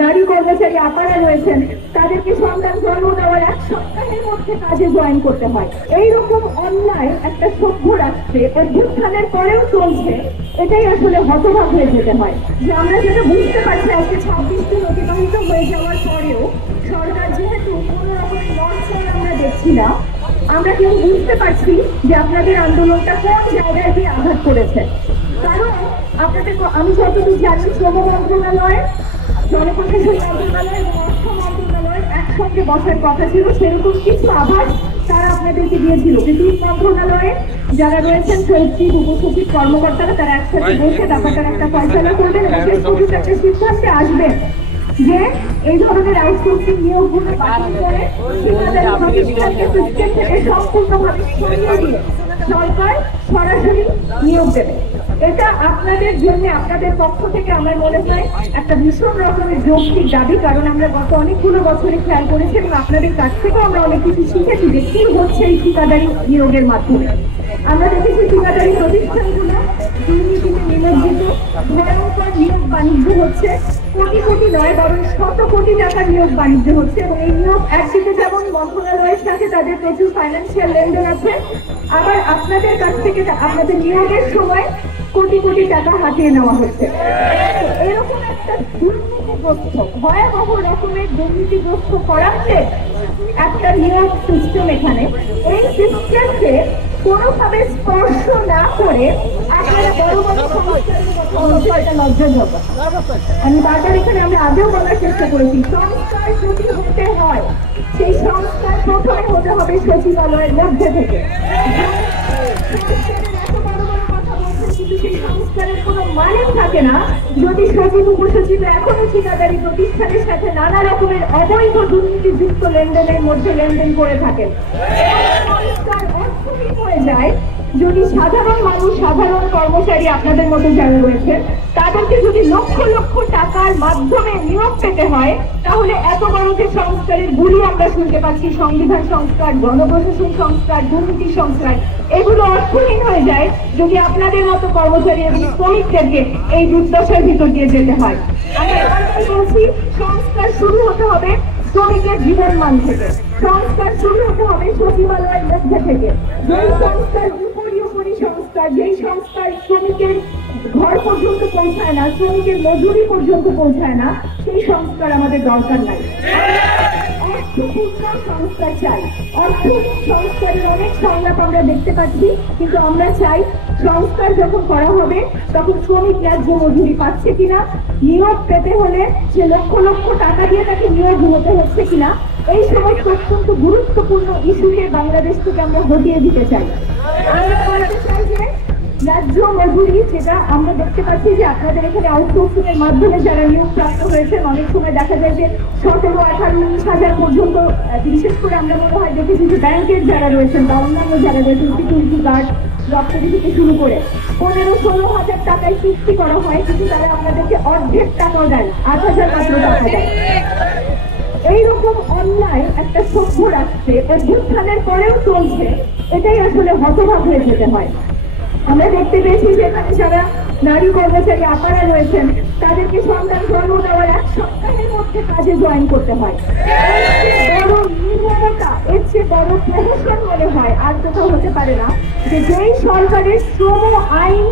নারী কর্মচারী আপারা রয়েছেন, তাদেরকে সন্তান জন্ম দেওয়ার 1 সপ্তাহের মধ্যে কাজে জয়েন করতে হয়। এইরকম অন্যায় একটা সভ্য রাষ্ট্রে অভ্যুত্থানের পরেও চলছে, এটাই আসলে হতবাক হয়ে যেতে হয়। যে আমরা যেটা বুঝতে পারছি আজকে 26 দিন অতিবাহিত হয়ে যাওয়ার পরেও সরকার যেহেতু কোনো রকমের লড়ছড় আমরা দেখছি না, আমরা কেউ বুঝতে পারছি যে আপনাদের আন্দোলনটা কোন জায়গায় গিয়ে আঘাত করেছে। কারণ আপনাদের আমি যতটুকু জানি শ্রম মন্ত্রণালয়, জনপ্রশাসন মন্ত্রণালয় এবং অর্থ মন্ত্রণালয় একসঙ্গে বসার কথা ছিল, সেরকম কিছু আভাস তারা আপনাদেরকে দিয়েছিল। কিন্তু মন্ত্রণালয়ে যারা রয়েছেন সচিব, উপসচিব, কর্মকর্তারা তারা একসাথে বসে ব্যাপারটার একটা ফয়সালা করবেন এবং শেষ পর্যন্ত একটা সিদ্ধান্তে আসবেন যে এই ধরনের আউটসোর্সিং নিয়োগগুলো বাতিল করে সিস্টেম থেকে সম্পূর্ণভাবে সরিয়ে দিয়ে সরকার সরাসরি নিয়োগ দেবে। এটা আপনাদের জন্য, আপনাদের পক্ষ থেকে আমার মনে হয় একটা ভীষণ রকমের যৌক্তিক দাবি। কারণ আমরা গত অনেকগুলো বছরে খেয়াল করেছি এবং আপনাদের কাছ থেকেও আমরা অনেক কিছু শিখেছি যে কি হচ্ছে এই ঠিকাদারি নিয়োগের মাধ্যমে। আমরা দেখেছি ঠিকাদারি প্রতিষ্ঠানগুলো দুর্নীতিতে নিমজ্জিত, ভয়ঙ্কর নিয়োগ বাণিজ্য হচ্ছে, কোটি কোটি নয় বরং 100 কোটি টাকার নিয়োগ বাণিজ্য হচ্ছে। এবং এই নিয়োগ একদিকে যেমন মন্ত্রণালয়ের সাথে তাদের প্রচুর ফাইন্যান্সিয়াল লেনদেন আছে, আবার আপনাদের কাছ থেকে আপনাদের নিয়োগের সময় কোটি কোটি টাকা হাতিয়ে নেওয়া হচ্ছে। এরকম একটা দুর্নীতিগ্রস্ত, ভয়াবহ রকমের দুর্নীতিগ্রস্ত করাচ্ছে একটা নিয়োগ সিস্টেম। এখানে এই সিস্টেমকে কোনোভাবে স্পর্শ না করে আপনারা বড় বড় সংস্কারের কথা বলছে, এটা লজ্জাজনক। আমি বারবার এখানে আমরা আগেও বলার চেষ্টা করেছি, সংস্কার যদি হতে হয় সেই সংস্কার প্রথমে হতে হবে সচিবালয়ের মধ্যে থেকে। কিন্তু সেই সংস্কারের কোনো মানে থাকে না যদি সচিব, উপসচিব এখনো ঠিকাদারি প্রতিষ্ঠানের সাথে নানা রকমের অবৈধ দুর্নীতিযুক্ত লেনদেনের মধ্যে লেনদেন করে থাকেন। সংস্কার অর্থহীন হয়ে যায় যদি সাধারণ মানুষ, সাধারণ কর্মচারী আপনাদের মধ্যে যারা রয়েছেন তাদেরকে যদি লক্ষ লক্ষ টাকার মাধ্যমে নিয়োগ পেতে হয়, তাহলে এত বড় যে সংস্কারের গুলি আমরা শুনতে পাচ্ছি, সংবিধান সংস্কার, জনপ্রশাসন সংস্কার, দুর্নীতি সংস্কার, এগুলো অর্থহীন হয়ে যায় যদি আপনাদের মতো কর্মচারী এবং শ্রমিকদেরকে এই দুর্দশার ভিতর দিয়ে যেতে হয়। আমি এবারই বলছি, সংস্কার শুরু হতে হবে শ্রমিকের জীবন মান থেকে, সংস্কার শুরু হতে হবে সচিবালয়ের মধ্যে থেকে। যেই সংস্কার উপরি সংস্কার, যেই সংস্কার শ্রমিকের ঘর পর্যন্ত পৌঁছায় না, শ্রমিকের মজুরি পর্যন্ত পৌঁছায় না, সেই সংস্কার আমাদের দরকার নাই। অর্থপূর্ণ সংস্কার চাই। অর্থহীন সংস্কারের অনেক সংলাপ আমরা দেখতে পাচ্ছি, কিন্তু আমরা চাই সংস্কার যখন করা হবে তখন শ্রমিক ন্যায্য মজুরি পাচ্ছে কিনা, নিয়োগ পেতে হলে সে লক্ষ লক্ষ টাকা দিয়ে তাকে নিয়োগ হতে হচ্ছে কিনা, এই সমস্ত অত্যন্ত গুরুত্বপূর্ণ ইস্যুকে বাংলাদেশ থেকে আমরা হটিয়ে দিতে চাই। আমরা বলতে চাই যে ন্যায্য মজুরি, যেটা আমরা দেখতে পাচ্ছি যে আপনাদের এখানে আউটসোর্সিং এর মাধ্যমে যারা নিয়োগ প্রাপ্ত হয়েছেন, অনেক সময় দেখা যায় যে 17, 18, 19,000 পর্যন্ত, বিশেষ করে আমরা মনে হয় দেখেছি যে ব্যাংকের যারা রয়েছেন বা অন্যান্য যারা রয়েছেন, সিকিউরিটি গার্ড, রপ্তানি থেকে শুরু করে 15-16,000 টাকায় চুক্তি করা হয়, কিন্তু তারা আপনাদেরকে অর্ধেক টাকাও দেয়, 8,000 মাত্র টাকা দেয়। এইরকম অন্যায় একটা সভ্য রাষ্ট্রে অভ্যুত্থানের পরেও চলছে, এটাই আসলে হতবাক হয়ে যেতে হয়। আমরা দেখতে পেয়েছি যেখানে যারা নারী কর্মচারী আপারা রয়েছেন তাদেরকে সন্তান জন্ম দেওয়ার 1 সপ্তাহের মধ্যে কাজে জয়েন করতে হয়। বড় নির্মমতা, এর চেয়ে বড় প্রহসন মনে হয় আর কোথাও হতে পারে না যে যেই সরকারের শ্রম আইন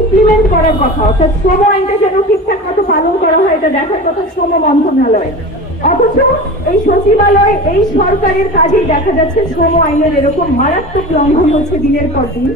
ইমপ্লিমেন্ট করার কথা, অর্থাৎ শ্রম আইনটা যেন ঠিকঠাক মতো পালন করা হয়, এটা দেখার কথা শ্রম মন্ত্রণালয়, অথচ এই সচিবালয়, এই সরকারের কাজেই দেখা যাচ্ছে শ্রম আইনের এরকম মারাত্মক লঙ্ঘন হচ্ছে দিনের পর দিন।